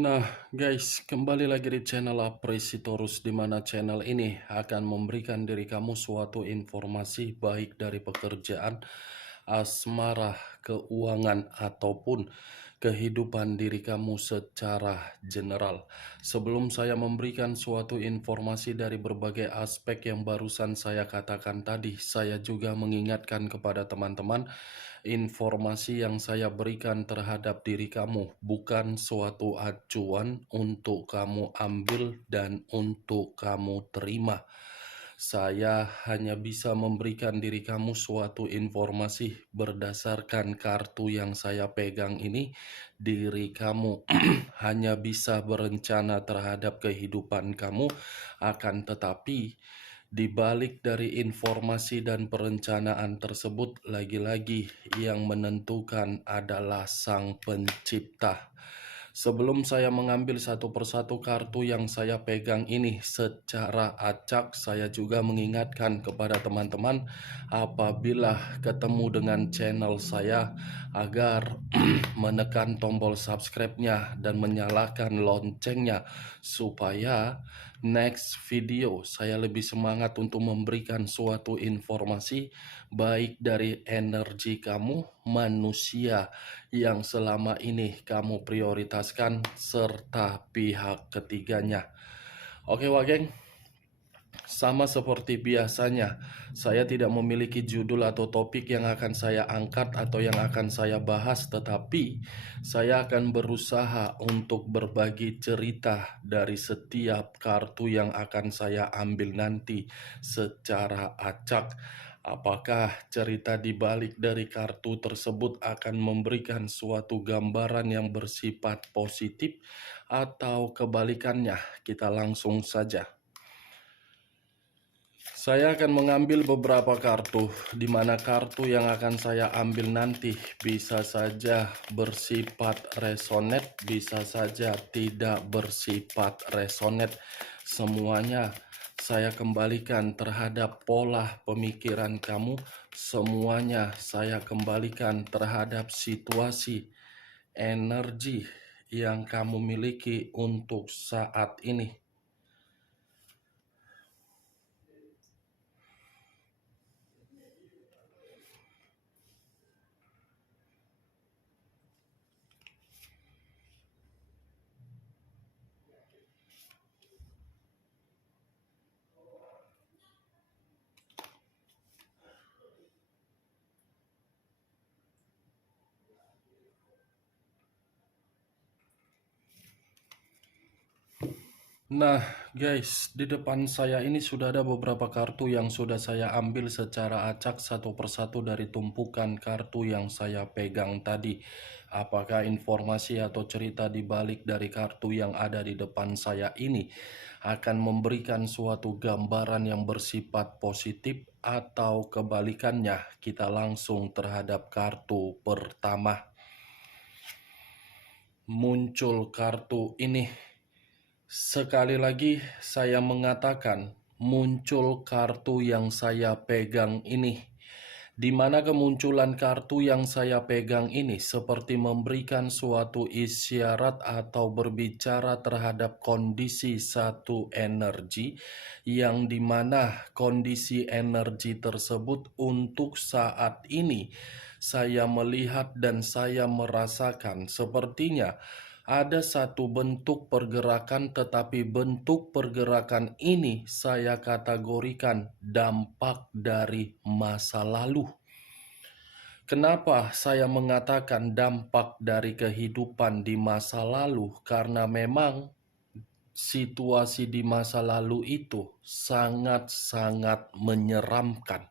Nah, guys, kembali lagi di channel Apresitorus, di mana channel ini akan memberikan diri kamu suatu informasi baik dari pekerjaan, asmara, keuangan, ataupun kehidupan diri kamu secara general. Sebelum saya memberikan suatu informasi dari berbagai aspek yang barusan saya katakan tadi, saya juga mengingatkan kepada teman-teman, informasi yang saya berikan terhadap diri kamu bukan suatu acuan untuk kamu ambil dan untuk kamu terima. Saya hanya bisa memberikan diri kamu suatu informasi berdasarkan kartu yang saya pegang ini. Diri kamu hanya bisa berencana terhadap kehidupan kamu, akan tetapi di balik dari informasi dan perencanaan tersebut, lagi-lagi yang menentukan adalah Sang Pencipta. Sebelum saya mengambil satu persatu kartu yang saya pegang ini secara acak, saya juga mengingatkan kepada teman-teman apabila ketemu dengan channel saya agar menekan tombol subscribe-nya dan menyalakan loncengnya supaya next video saya lebih semangat untuk memberikan suatu informasi baik dari energi kamu, manusia yang selama ini kamu prioritaskan, serta pihak ketiganya. Oke, Wageng. Sama seperti biasanya, saya tidak memiliki judul atau topik yang akan saya angkat atau yang akan saya bahas, tetapi saya akan berusaha untuk berbagi cerita dari setiap kartu yang akan saya ambil nanti secara acak. Apakah cerita di balik dari kartu tersebut akan memberikan suatu gambaran yang bersifat positif atau kebalikannya? Kita langsung saja. Saya akan mengambil beberapa kartu, di mana kartu yang akan saya ambil nanti bisa saja bersifat resonet, bisa saja tidak bersifat resonet. Semuanya saya kembalikan terhadap pola pemikiran kamu, semuanya saya kembalikan terhadap situasi, energi yang kamu miliki untuk saat ini. Nah, guys, di depan saya ini sudah ada beberapa kartu yang sudah saya ambil secara acak satu persatu dari tumpukan kartu yang saya pegang tadi. Apakah informasi atau cerita di balik dari kartu yang ada di depan saya ini akan memberikan suatu gambaran yang bersifat positif atau kebalikannya? Kita langsung terhadap kartu pertama. Muncul kartu ini. Sekali lagi saya mengatakan, muncul kartu yang saya pegang ini. Di mana kemunculan kartu yang saya pegang ini seperti memberikan suatu isyarat atau berbicara terhadap kondisi satu energi, yang dimana kondisi energi tersebut untuk saat ini saya melihat dan saya merasakan sepertinya ada satu bentuk pergerakan, tetapi bentuk pergerakan ini saya kategorikan dampak dari masa lalu. Kenapa saya mengatakan dampak dari kehidupan di masa lalu? Karena memang situasi di masa lalu itu sangat-sangat menyeramkan.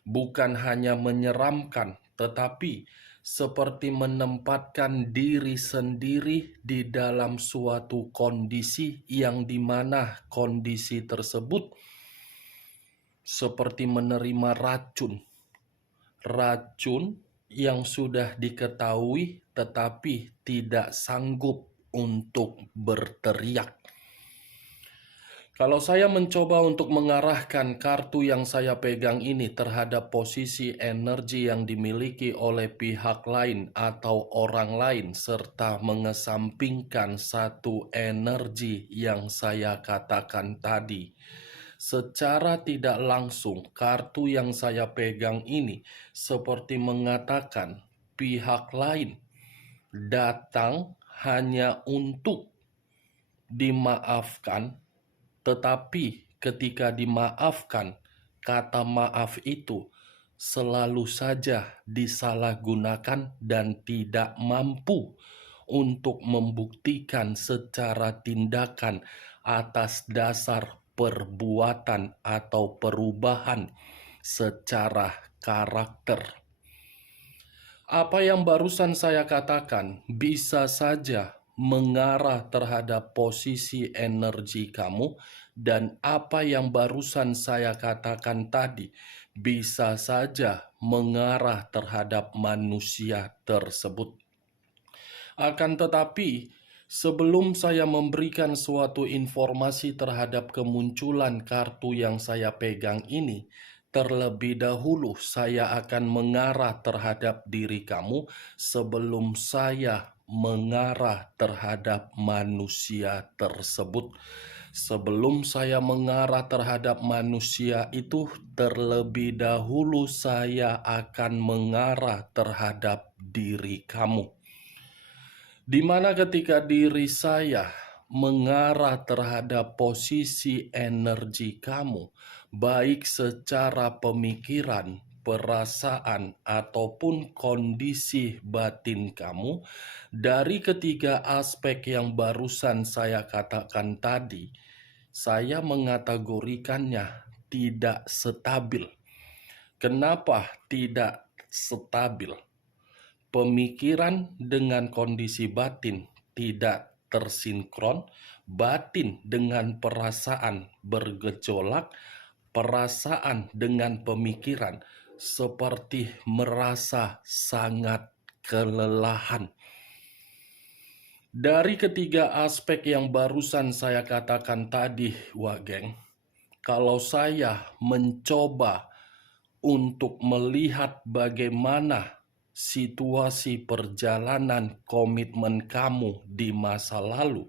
Bukan hanya menyeramkan, tetapi seperti menempatkan diri sendiri di dalam suatu kondisi yang dimana kondisi tersebut seperti menerima racun. Racun yang sudah diketahui tetapi tidak sanggup untuk berteriak. Kalau saya mencoba untuk mengarahkan kartu yang saya pegang ini terhadap posisi energi yang dimiliki oleh pihak lain atau orang lain, serta mengesampingkan satu energi yang saya katakan tadi, secara tidak langsung, kartu yang saya pegang ini seperti mengatakan pihak lain datang hanya untuk dimaafkan, tetapi ketika dimaafkan, kata maaf itu selalu saja disalahgunakan dan tidak mampu untuk membuktikan secara tindakan atas dasar perbuatan atau perubahan secara karakter. Apa yang barusan saya katakan bisa saja mengarah terhadap posisi energi kamu, dan apa yang barusan saya katakan tadi bisa saja mengarah terhadap manusia tersebut. Akan tetapi, sebelum saya memberikan suatu informasi terhadap kemunculan kartu yang saya pegang ini, terlebih dahulu saya akan mengarah terhadap diri kamu sebelum saya mengarah terhadap manusia tersebut. Sebelum saya mengarah terhadap manusia itu, terlebih dahulu saya akan mengarah terhadap diri kamu. Di mana ketika diri saya mengarah terhadap posisi energi kamu, baik secara pemikiran, perasaan, ataupun kondisi batin kamu, dari ketiga aspek yang barusan saya katakan tadi, saya mengategorikannya tidak stabil. Kenapa tidak stabil? Pemikiran dengan kondisi batin tidak tersinkron, batin dengan perasaan bergejolak, perasaan dengan pemikiran seperti merasa sangat kelelahan. Dari ketiga aspek yang barusan saya katakan tadi, Wak Geng, kalau saya mencoba untuk melihat bagaimana situasi perjalanan komitmen kamu di masa lalu,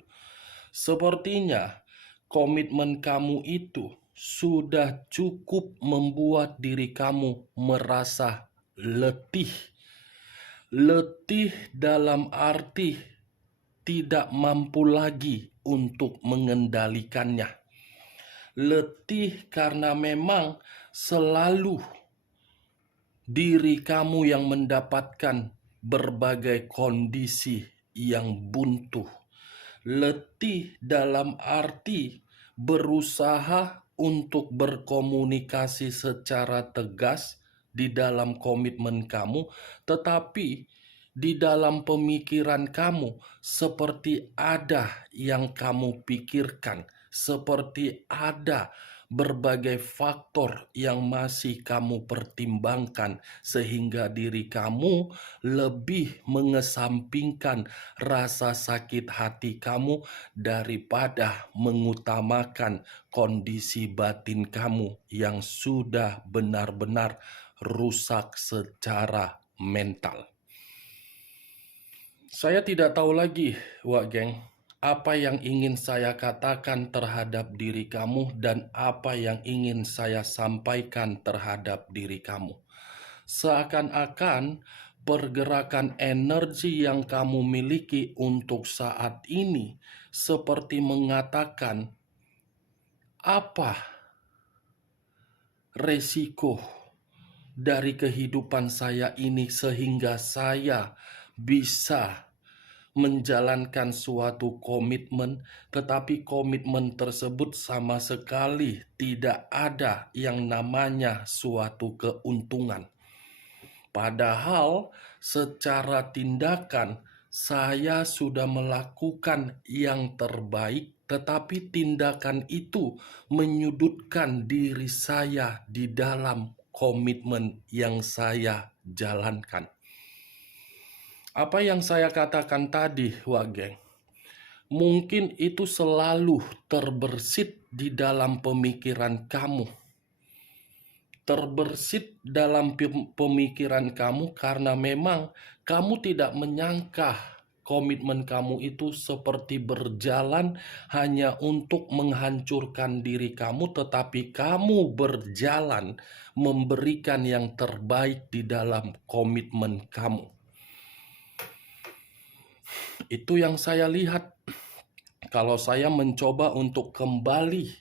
sepertinya komitmen kamu itu sudah cukup membuat diri kamu merasa letih. Letih dalam arti tidak mampu lagi untuk mengendalikannya. Letih karena memang selalu diri kamu yang mendapatkan berbagai kondisi yang buntu. Letih dalam arti berusaha untuk berkomunikasi secara tegas di dalam komitmen kamu, tetapi di dalam pemikiran kamu seperti ada yang kamu pikirkan, seperti ada berbagai faktor yang masih kamu pertimbangkan, sehingga diri kamu lebih mengesampingkan rasa sakit hati kamu daripada mengutamakan kondisi batin kamu yang sudah benar-benar rusak secara mental. Saya tidak tahu lagi, Wak Geng, apa yang ingin saya katakan terhadap diri kamu dan apa yang ingin saya sampaikan terhadap diri kamu. Seakan-akan pergerakan energi yang kamu miliki untuk saat ini seperti mengatakan, apa resiko dari kehidupan saya ini sehingga saya bisa menjalankan suatu komitmen, tetapi komitmen tersebut sama sekali tidak ada yang namanya suatu keuntungan. Padahal secara tindakan saya sudah melakukan yang terbaik, tetapi tindakan itu menyudutkan diri saya di dalam komitmen yang saya jalankan. Apa yang saya katakan tadi, Wak Geng, mungkin itu selalu terbersit di dalam pemikiran kamu. Terbersit dalam pemikiran kamu karena memang kamu tidak menyangka komitmen kamu itu seperti berjalan hanya untuk menghancurkan diri kamu, tetapi kamu berjalan memberikan yang terbaik di dalam komitmen kamu. Itu yang saya lihat kalau saya mencoba untuk kembali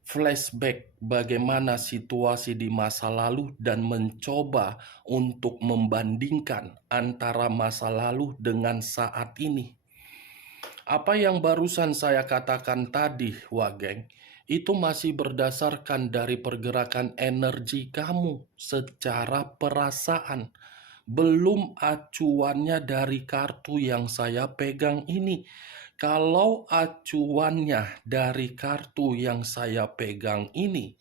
flashback bagaimana situasi di masa lalu dan mencoba untuk membandingkan antara masa lalu dengan saat ini. Apa yang barusan saya katakan tadi, Wageng, itu masih berdasarkan dari pergerakan energi kamu secara perasaan. Belum acuannya dari kartu yang saya pegang ini. Kalau acuannya dari kartu yang saya pegang ini,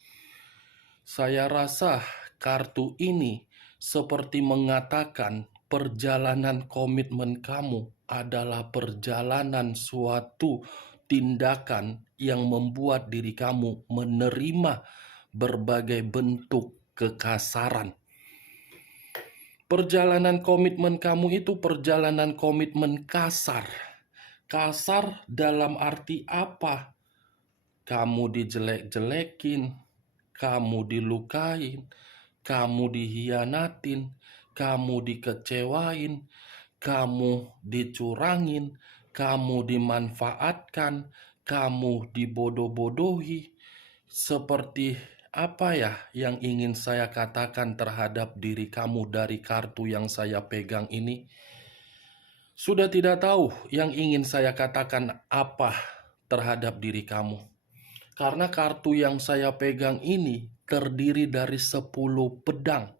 saya rasa kartu ini seperti mengatakan perjalanan komitmen kamu adalah perjalanan suatu tindakan yang membuat diri kamu menerima berbagai bentuk kekasaran. Perjalanan komitmen kamu itu perjalanan komitmen kasar. Kasar dalam arti apa? Kamu dijelek-jelekin, kamu dilukain, kamu dihianatin, kamu dikecewain, kamu dicurangin, kamu dimanfaatkan, kamu dibodoh-bodohi. Seperti apa ya yang ingin saya katakan terhadap diri kamu dari kartu yang saya pegang ini? Sudah tidak tahu yang ingin saya katakan apa terhadap diri kamu. Karena kartu yang saya pegang ini terdiri dari 10 pedang.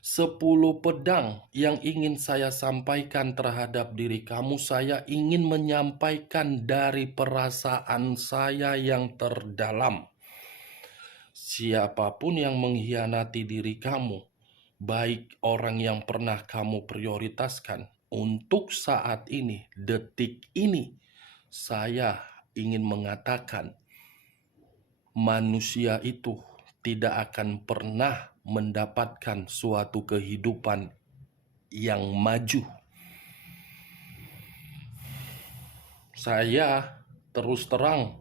10 pedang yang ingin saya sampaikan terhadap diri kamu. Saya ingin menyampaikan dari perasaan saya yang terdalam. Siapapun yang mengkhianati diri kamu, baik orang yang pernah kamu prioritaskan, untuk saat ini, detik ini, saya ingin mengatakan manusia itu tidak akan pernah mendapatkan suatu kehidupan yang maju. Saya terus terang,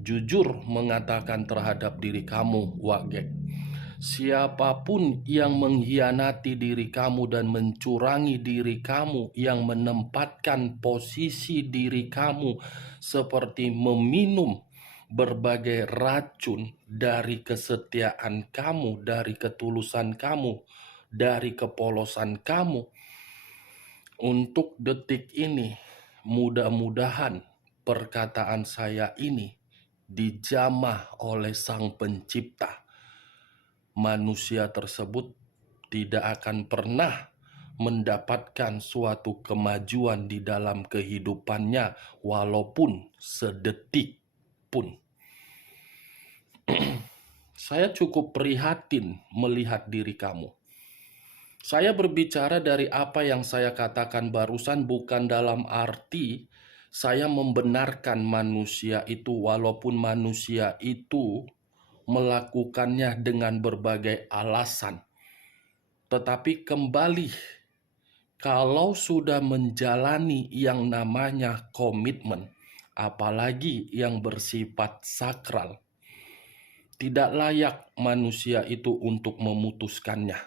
jujur mengatakan terhadap diri kamu, Wage. Siapapun yang mengkhianati diri kamu dan mencurangi diri kamu, yang menempatkan posisi diri kamu seperti meminum berbagai racun dari kesetiaan kamu, dari ketulusan kamu, dari kepolosan kamu, untuk detik ini, mudah-mudahan perkataan saya ini dijamah oleh Sang Pencipta. Manusia tersebut tidak akan pernah mendapatkan suatu kemajuan di dalam kehidupannya walaupun sedetik pun. Saya cukup prihatin melihat diri kamu. Saya berbicara dari apa yang saya katakan barusan bukan dalam arti saya membenarkan manusia itu walaupun manusia itu melakukannya dengan berbagai alasan. Tetapi kembali, kalau sudah menjalani yang namanya komitmen, apalagi yang bersifat sakral, tidak layak manusia itu untuk memutuskannya.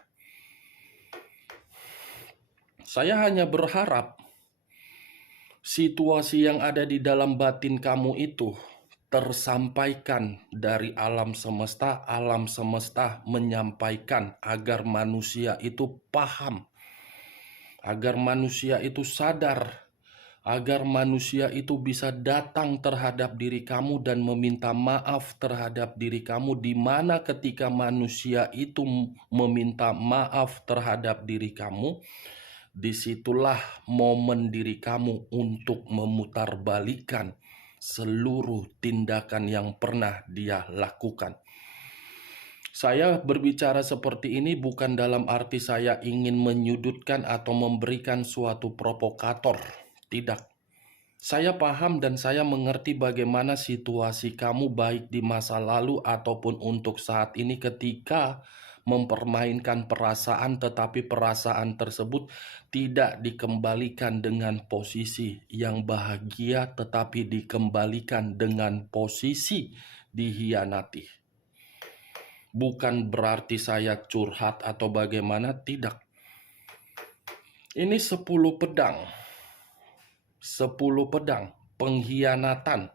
Saya hanya berharap situasi yang ada di dalam batin kamu itu tersampaikan dari alam semesta menyampaikan agar manusia itu paham, agar manusia itu sadar, agar manusia itu bisa datang terhadap diri kamu dan meminta maaf terhadap diri kamu, di mana ketika manusia itu meminta maaf terhadap diri kamu, disitulah momen diri kamu untuk memutarbalikkan seluruh tindakan yang pernah dia lakukan. Saya berbicara seperti ini bukan dalam arti saya ingin menyudutkan atau memberikan suatu provokator. Tidak. Saya paham dan saya mengerti bagaimana situasi kamu baik di masa lalu ataupun untuk saat ini ketika mempermainkan perasaan tetapi perasaan tersebut tidak dikembalikan dengan posisi yang bahagia tetapi dikembalikan dengan posisi dihianati. Bukan berarti saya curhat atau bagaimana, tidak. Ini 10 pedang. 10 pedang, pengkhianatan,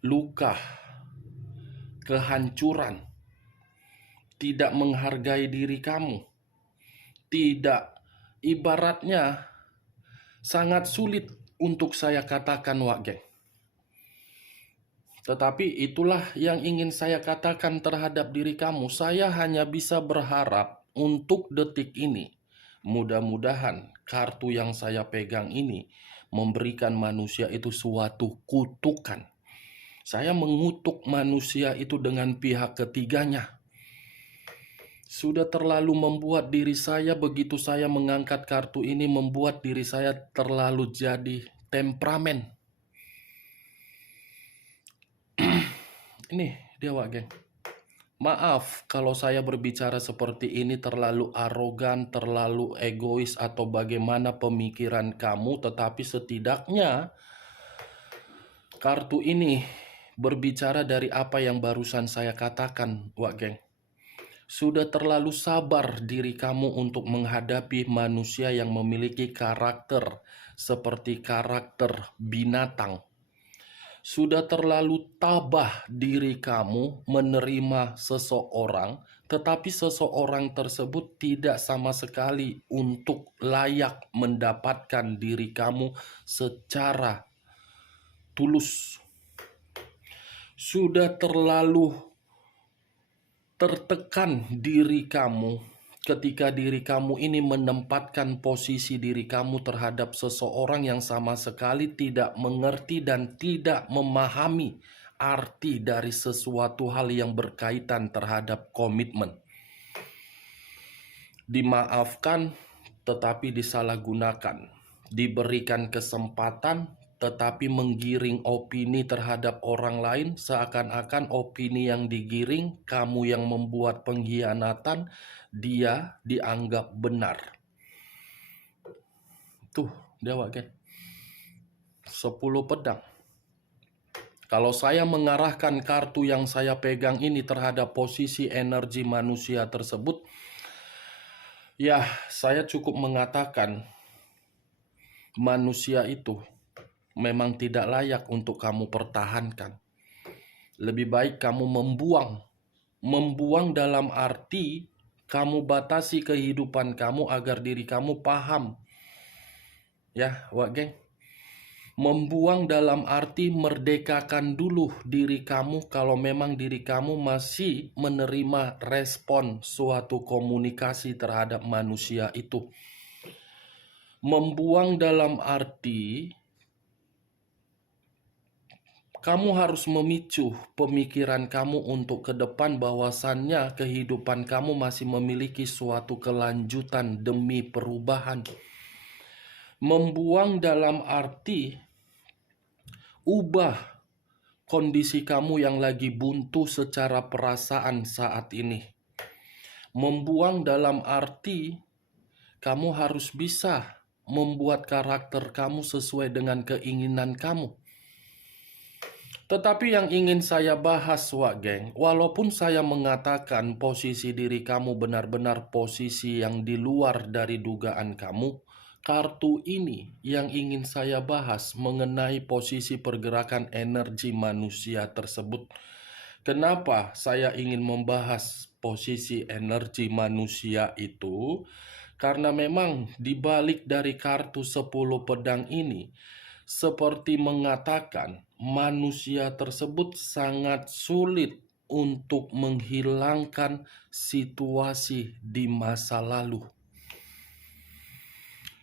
luka, kehancuran, tidak menghargai diri kamu, tidak, ibaratnya sangat sulit untuk saya katakan, Wak Geng. Tetapi itulah yang ingin saya katakan terhadap diri kamu. Saya hanya bisa berharap untuk detik ini. Mudah-mudahan kartu yang saya pegang ini memberikan manusia itu suatu kutukan. Saya mengutuk manusia itu dengan pihak ketiganya. Sudah terlalu membuat diri saya, begitu saya mengangkat kartu ini, membuat diri saya terlalu jadi temperamen. Ini dia, Wak Geng. Maaf kalau saya berbicara seperti ini terlalu arogan, terlalu egois atau bagaimana pemikiran kamu, tetapi setidaknya kartu ini berbicara dari apa yang barusan saya katakan, Wak Geng. Sudah terlalu sabar diri kamu untuk menghadapi manusia yang memiliki karakter seperti karakter binatang. Sudah terlalu tabah diri kamu menerima seseorang, tetapi seseorang tersebut tidak sama sekali untuk layak mendapatkan diri kamu secara tulus. Sudah terlalu tertekan diri kamu ketika diri kamu ini menempatkan posisi diri kamu terhadap seseorang yang sama sekali tidak mengerti dan tidak memahami arti dari sesuatu hal yang berkaitan terhadap komitmen. Dimaafkan tetapi disalahgunakan, diberikan kesempatan tetapi menggiring opini terhadap orang lain, seakan-akan opini yang digiring, kamu yang membuat pengkhianatan, dia dianggap benar. Tuh, dia Wak Geng. 10 pedang. Kalau saya mengarahkan kartu yang saya pegang ini terhadap posisi energi manusia tersebut, ya, saya cukup mengatakan manusia itu memang tidak layak untuk kamu pertahankan. Lebih baik kamu membuang. Membuang dalam arti kamu batasi kehidupan kamu agar diri kamu paham. Ya, Wak Geng. Membuang dalam arti merdekakan dulu diri kamu kalau memang diri kamu masih menerima respon suatu komunikasi terhadap manusia itu. Membuang dalam arti kamu harus memicu pemikiran kamu untuk ke depan bahwasannya kehidupan kamu masih memiliki suatu kelanjutan demi perubahan. Membuang dalam arti ubah kondisi kamu yang lagi buntu secara perasaan saat ini. Membuang dalam arti kamu harus bisa membuat karakter kamu sesuai dengan keinginan kamu. Tetapi yang ingin saya bahas, Wak Geng, walaupun saya mengatakan posisi diri kamu benar-benar posisi yang di luar dari dugaan kamu, kartu ini yang ingin saya bahas mengenai posisi pergerakan energi manusia tersebut. Kenapa saya ingin membahas posisi energi manusia itu? Karena memang di balik dari kartu 10 pedang ini, seperti mengatakan manusia tersebut sangat sulit untuk menghilangkan situasi di masa lalu.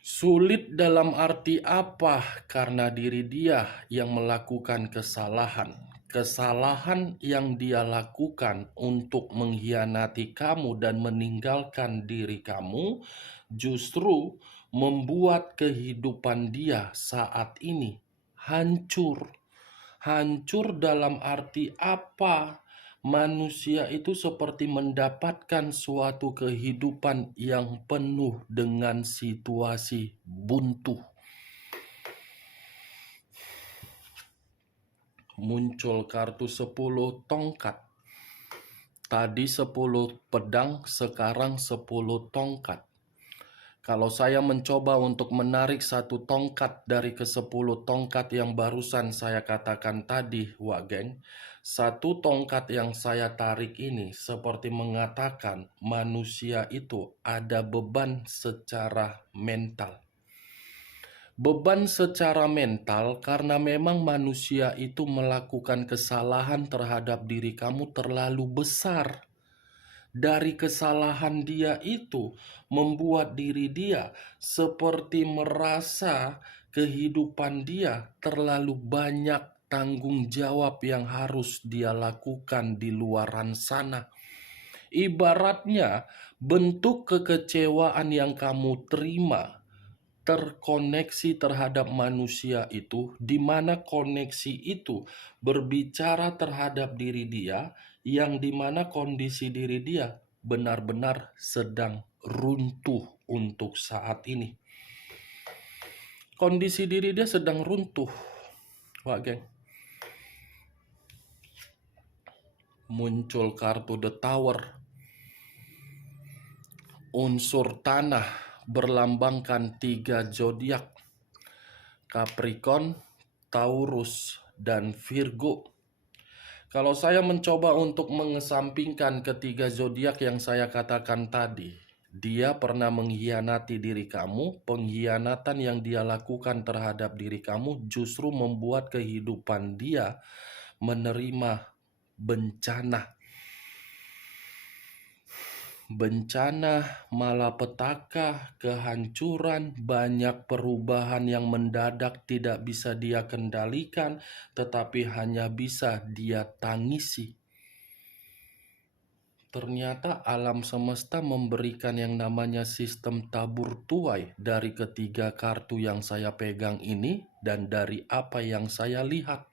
Sulit dalam arti apa? Karena diri dia yang melakukan kesalahan. Kesalahan yang dia lakukan untuk mengkhianati kamu dan meninggalkan diri kamu justru membuat kehidupan dia saat ini hancur. Hancur dalam arti apa? Manusia itu seperti mendapatkan suatu kehidupan yang penuh dengan situasi buntu. Muncul kartu 10 tongkat. Tadi 10 pedang, sekarang 10 tongkat. Kalau saya mencoba untuk menarik satu tongkat dari ke-10 tongkat yang barusan saya katakan tadi, Wak Geng, satu tongkat yang saya tarik ini seperti mengatakan manusia itu ada beban secara mental. Beban secara mental karena memang manusia itu melakukan kesalahan terhadap diri kamu terlalu besar. Dari kesalahan dia itu membuat diri dia seperti merasa kehidupan dia terlalu banyak tanggung jawab yang harus dia lakukan di luaran sana. Ibaratnya bentuk kekecewaan yang kamu terima terkoneksi terhadap manusia itu, di mana koneksi itu berbicara terhadap diri dia, yang di mana kondisi diri dia benar-benar sedang runtuh untuk saat ini. Kondisi diri dia sedang runtuh, Wak Geng. Muncul kartu The Tower. Unsur tanah berlambangkan 3 zodiak: Capricorn, Taurus, dan Virgo. Kalau saya mencoba untuk mengesampingkan ketiga zodiak yang saya katakan tadi, dia pernah mengkhianati diri kamu. Pengkhianatan yang dia lakukan terhadap diri kamu justru membuat kehidupan dia menerima bencana. Bencana, malapetaka, kehancuran, banyak perubahan yang mendadak tidak bisa dia kendalikan, tetapi hanya bisa dia tangisi. Ternyata alam semesta memberikan yang namanya sistem tabur tuai dari ketiga kartu yang saya pegang ini dan dari apa yang saya lihat.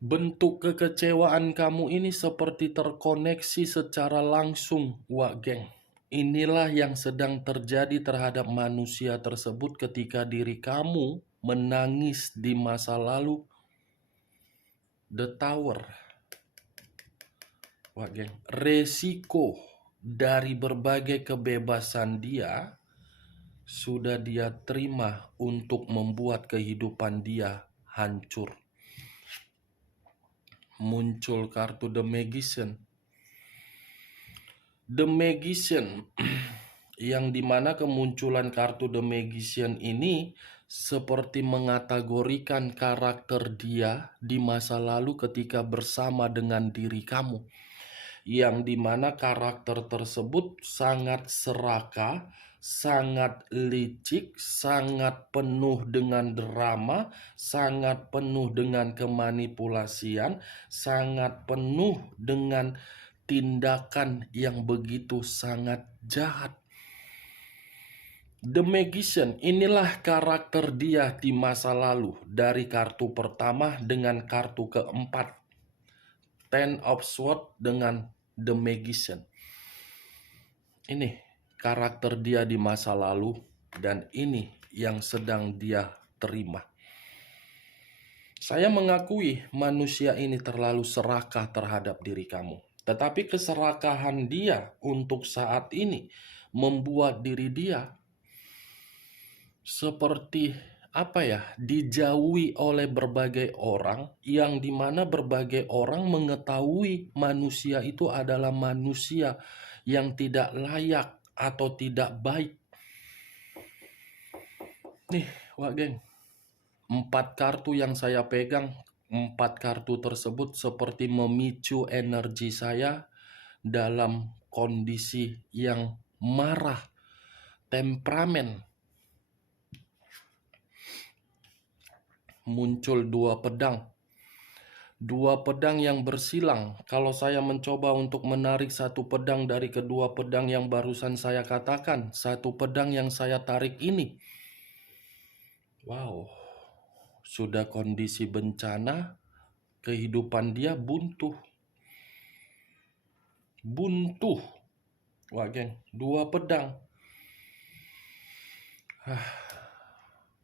Bentuk kekecewaan kamu ini seperti terkoneksi secara langsung, Wak Geng. Inilah yang sedang terjadi terhadap manusia tersebut ketika diri kamu menangis di masa lalu. The Tower, Wak Geng. Resiko dari berbagai kebebasan dia sudah dia terima untuk membuat kehidupan dia hancur. Muncul kartu The Magician. The Magician, yang dimana kemunculan kartu The Magician ini seperti mengategorikan karakter dia di masa lalu ketika bersama dengan diri kamu. Yang dimana karakter tersebut sangat serakah, sangat licik, sangat penuh dengan drama, sangat penuh dengan kemanipulasian, sangat penuh dengan tindakan yang begitu sangat jahat. The Magician, inilah karakter dia di masa lalu dari kartu pertama dengan kartu keempat. Ten of Swords dengan The Magician. Ini karakter dia di masa lalu dan ini yang sedang dia terima. Saya mengakui manusia ini terlalu serakah terhadap diri kamu. Tetapi keserakahan dia untuk saat ini membuat diri dia seperti dijauhi oleh berbagai orang, yang dimana berbagai orang mengetahui manusia itu adalah manusia yang tidak layak atau tidak baik. Nih, Wak Geng, 4 kartu yang saya pegang, 4 kartu tersebut seperti memicu energi saya dalam kondisi yang marah, temperamen. Muncul 2 pedang. Dua pedang yang bersilang. Kalau saya mencoba untuk menarik satu pedang dari kedua pedang yang barusan saya katakan, satu pedang yang saya tarik ini, wow, sudah kondisi bencana, kehidupan dia buntu. Wah geng, dua pedang.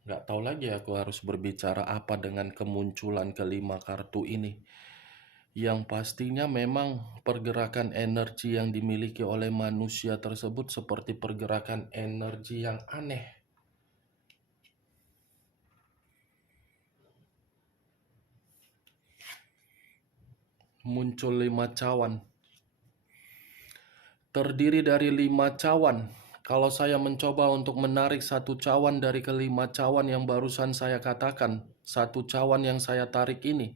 Nggak tahu lagi aku harus berbicara apa dengan kemunculan kelima kartu ini. Yang pastinya memang pergerakan energi yang dimiliki oleh manusia tersebut seperti pergerakan energi yang aneh. Muncul 5 cawan. Terdiri dari 5 cawan. Kalau saya mencoba untuk menarik satu cawan dari kelima cawan yang barusan saya katakan, satu cawan yang saya tarik ini,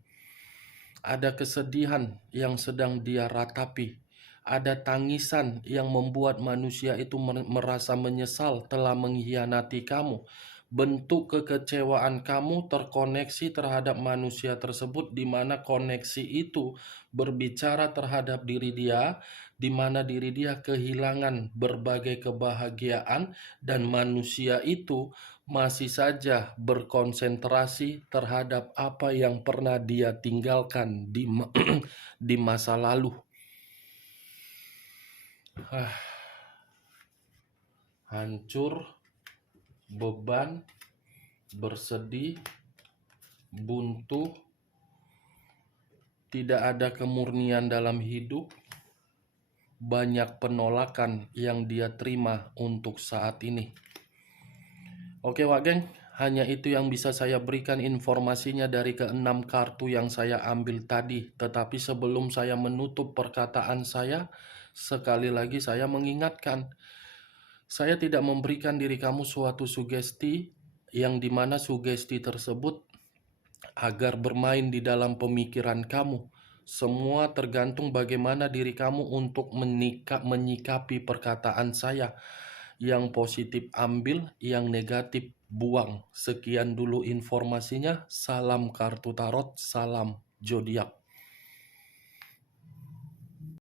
ada kesedihan yang sedang dia ratapi. Ada tangisan yang membuat manusia itu merasa menyesal telah mengkhianati kamu. Bentuk kekecewaan kamu terkoneksi terhadap manusia tersebut, di mana koneksi itu berbicara terhadap diri dia, di mana diri dia kehilangan berbagai kebahagiaan, dan manusia itu masih saja berkonsentrasi terhadap apa yang pernah dia tinggalkan di masa lalu. Hancur, beban, bersedih, buntu, tidak ada kemurnian dalam hidup, banyak penolakan yang dia terima untuk saat ini. Oke Wak Geng, hanya itu yang bisa saya berikan informasinya dari ke-6 kartu yang saya ambil tadi. Tetapi sebelum saya menutup perkataan saya, sekali lagi saya mengingatkan, saya tidak memberikan diri kamu suatu sugesti yang dimana sugesti tersebut agar bermain di dalam pemikiran kamu. Semua tergantung bagaimana diri kamu untuk menyikapi perkataan saya. Yang positif ambil, yang negatif buang. Sekian dulu informasinya. Salam kartu tarot, salam zodiak.